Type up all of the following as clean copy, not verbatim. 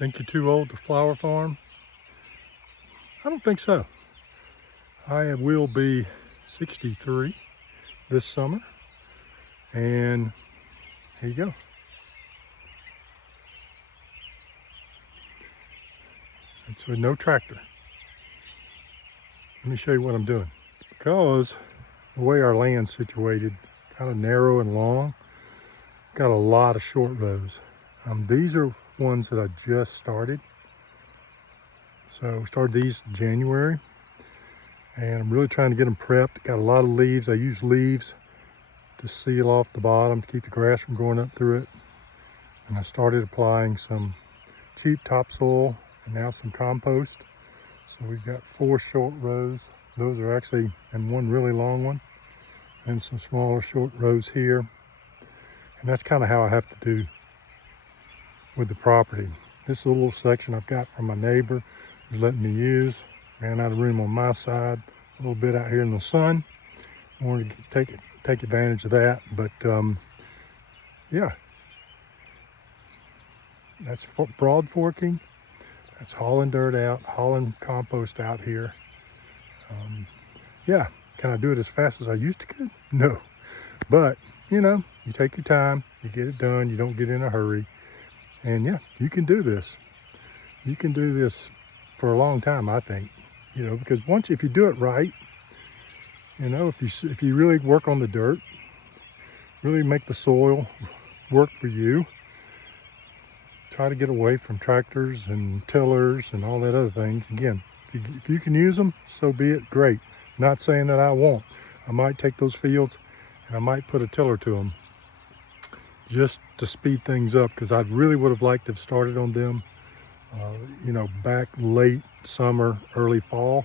Think you're too old to flower farm? I don't think so. I will be 63 this summer, and here you go. It's with no tractor. Let me show you what I'm doing. Because the way our land's situated, kind of narrow and long, got a lot of short rows. These are ones that I just started. So started these in January, and I'm really trying to get them prepped. Got a lot of leaves. I use leaves to seal off the bottom to keep the grass from growing up through it. And I started applying some cheap topsoil and now some compost. So we've got 4 short rows. Those are actually, and one really long one, and some smaller short rows here. And that's kind of how I have to do with the property. This little section I've got from my neighbor is letting me use. Ran out of room on my side, a little bit out here in the sun. Wanted to take advantage of that, but yeah. That's broad forking. That's hauling dirt out, hauling compost out here. Yeah, can I do it as fast as I used to could? No, but you know, you take your time, you get it done, you don't get in a hurry. And yeah, you can do this. You can do this for a long time, I think. You know, because if you do it right, you know, if you really work on the dirt, really make the soil work for you, try to get away from tractors and tillers and all that other things. Again, if you can use them, so be it, great. Not saying that I won't. I might take those fields and I might put a tiller to them just to speed things up, because I really would have liked to have started on them, you know, back late summer, early fall,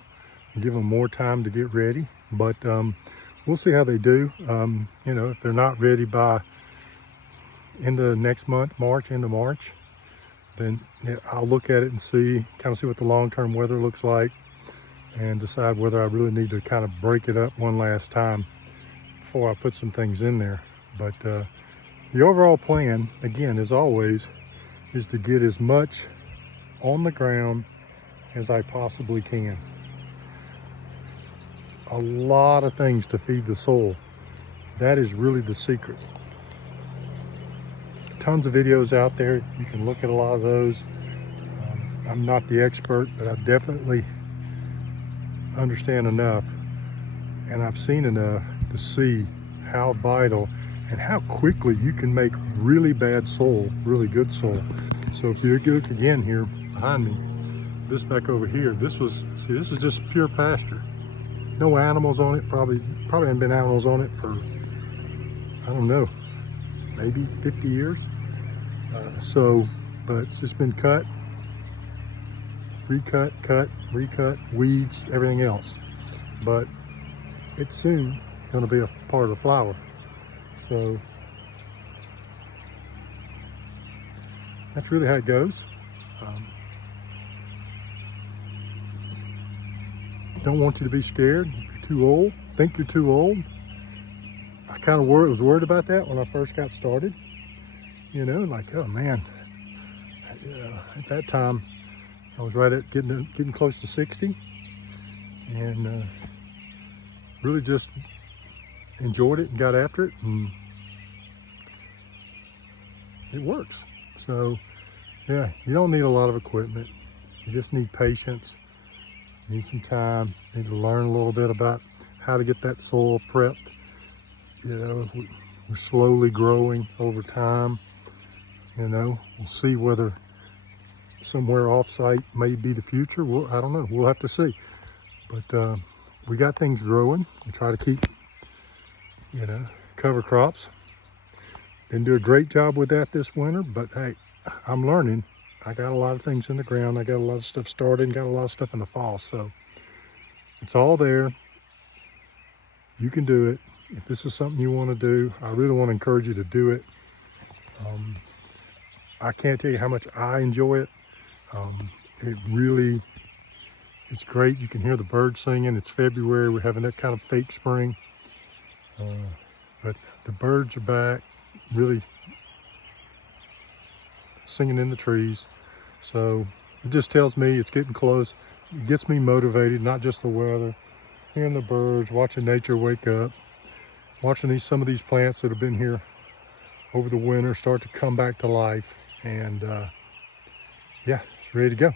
and give them more time to get ready. But we'll see how they do. You know, if they're not ready by end of next month, end of March, then yeah, I'll look at it and see what the long-term weather looks like, and decide whether I really need to kind of break it up one last time before I put some things in there. But the overall plan, again, as always, is to get as much on the ground as I possibly can. A lot of things to feed the soil. That is really the secret. Tons of videos out there. You can look at a lot of those. I'm not the expert, but I definitely understand enough, and I've seen enough to see how vital and how quickly you can make really bad soil really good soil. So if you look again here behind me, this back over here, this was just pure pasture. No animals on it, probably haven't been animals on it for, I don't know, maybe 50 years. But it's just been cut, recut, cut, recut, weeds, everything else. But it's soon going to be a part of the flower. So that's really how it goes. Don't want you to be scared. If you're too old, think you're too old. I kind of was worried about that when I first got started. You know, like, oh man, at that time I was right at getting close to 60, and really just enjoyed it and got after it, and it works. So yeah, you don't need a lot of equipment. You just need patience. You need some time. You need to learn a little bit about how to get that soil prepped. You know, we're slowly growing over time. You know, we'll see whether somewhere off-site may be the future. I don't know. We'll have to see. But we got things growing. We try to keep, you know, cover crops. Didn't do a great job with that this winter, but hey, I'm learning. I got a lot of things in the ground. I got a lot of stuff started and got a lot of stuff in the fall. So it's all there. You can do it. If this is something you want to do, I really want to encourage you to do it. I can't tell you how much I enjoy it. It's great. You can hear the birds singing. It's February. We're having that kind of fake spring. But the birds are back, really singing in the trees. So it just tells me it's getting close. It gets me motivated, not just the weather, hearing the birds, watching nature wake up, watching some of these plants that have been here over the winter start to come back to life. And yeah, it's ready to go.